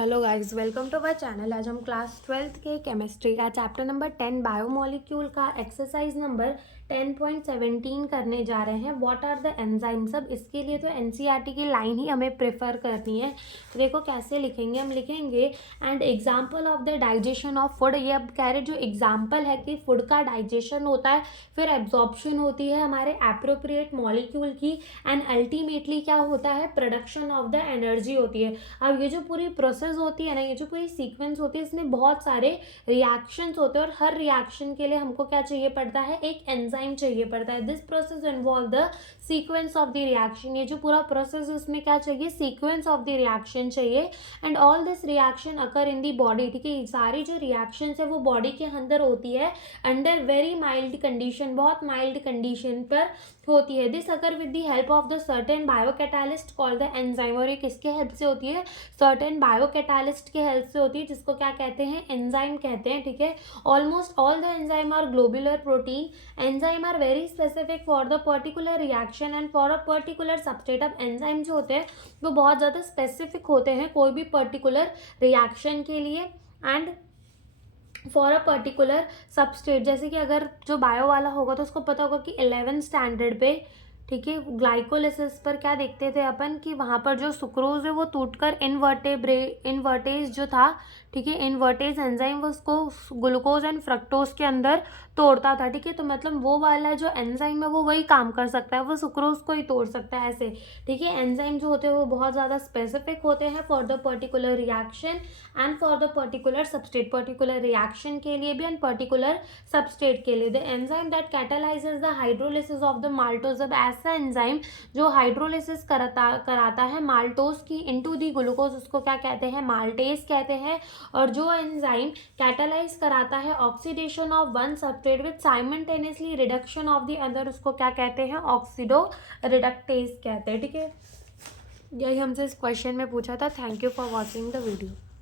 Hello guys, welcome to our channel. आज हम class 12th के केमिस्ट्री का चैप्टर नंबर 10 बायोमोलिक्यूल का एक्सरसाइज नंबर 10.17 करने जा रहे हैं। What are the enzymes. अब इसके लिए तो एनसीईआरटी की लाइन ही हमें प्रेफर करनी है। तो देखो कैसे लिखेंगे, हम लिखेंगे and example of the digestion of food. ये अब कह रहे जो एग्जाम्पल है कि फूड का डाइजेशन होता है, फिर एब्जॉर्प्शन होती है हमारे एप्रोप्रिएट मॉलिक्यूल की, एंड अल्टीमेटली क्या होता है, प्रोडक्शन ऑफ द एनर्जी होती है। अब ये जो पूरी प्रोसेस होती है ना, ये जो पूरी सीक्वेंस होती है, इसमें बहुत सारे रिएक्शंस होते हैं और हर रिएक्शन के लिए हमको क्या चाहिए पड़ता है, एक एंजाइम चाहिए पड़ता है। This process involve the sequence of the reaction. ये जो पूरा प्रोसेस है उसमें क्या चाहिए, सीक्वेंस ऑफ द रिएक्शन चाहिए। And all this reaction occur in the body. ठीक है, सारी जो रिएक्शंस है वो बॉडी के अंदर होती है अंडर वेरी माइल्ड कंडीशन, बहुत माइल्ड कंडीशन पर होती है। This occur with the help of the certain biocatalyst called the enzyme. और ये किसके हेल्प से होती है, सर्टेन बायोकैटालिस्ट के हेल्प से होती है, जिसको क्या कहते हैं, एंजाइम कहते हैं। ठीक है, almost all the enzyme are globular protein. Enzyme are very specific for the particular reaction and for a particular substrate. अब एंजाइम जो होते हैं वो बहुत ज़्यादा स्पेसिफिक होते हैं कोई भी पर्टिकुलर रिएक्शन के लिए and for a particular substrate. जैसे कि अगर जो बायो वाला होगा तो उसको पता होगा कि 11th स्टैंडर्ड पे, ठीक है, ग्लाइकोलिसिस पर क्या देखते थे अपन कि वहाँ पर जो सुक्रोज है वो टूटकर इनवर्टेज जो था, ठीक है, इनवर्टेज एंजाइम वो उसको ग्लूकोज एंड फ्रक्टोज के अंदर तोड़ता था। ठीक है, तो मतलब वो वाला जो एंजाइम है वो वही काम कर सकता है, वो सुक्रोज को ही तोड़ सकता है ऐसे। ठीक है, एंजाइम जो होते हैं वो बहुत ज़्यादा स्पेसिफिक होते हैं for the particular reaction and for the particular substrate. Particular reaction के लिए भी एंड पर्टिकुलर सबस्ट्रेट के लिए। The enzyme that catalyses the hydrolysis of the maltose. अब ऐसा एंजाइम जो हाइड्रोलिसिस कराता है माल्टोज की इनटू दी ग्लूकोज, उसको क्या कहते हैं, माल्टेज कहते हैं। और जो एंजाइम कैटालाइज कराता है oxidation of one substrate with simultaneously reduction of the other, उसको क्या कहते हैं, ऑक्सीडो रिडक्टेज कहते हैं। ठीक है, यही हमसे इस क्वेश्चन में पूछा था। Thank you for watching the video.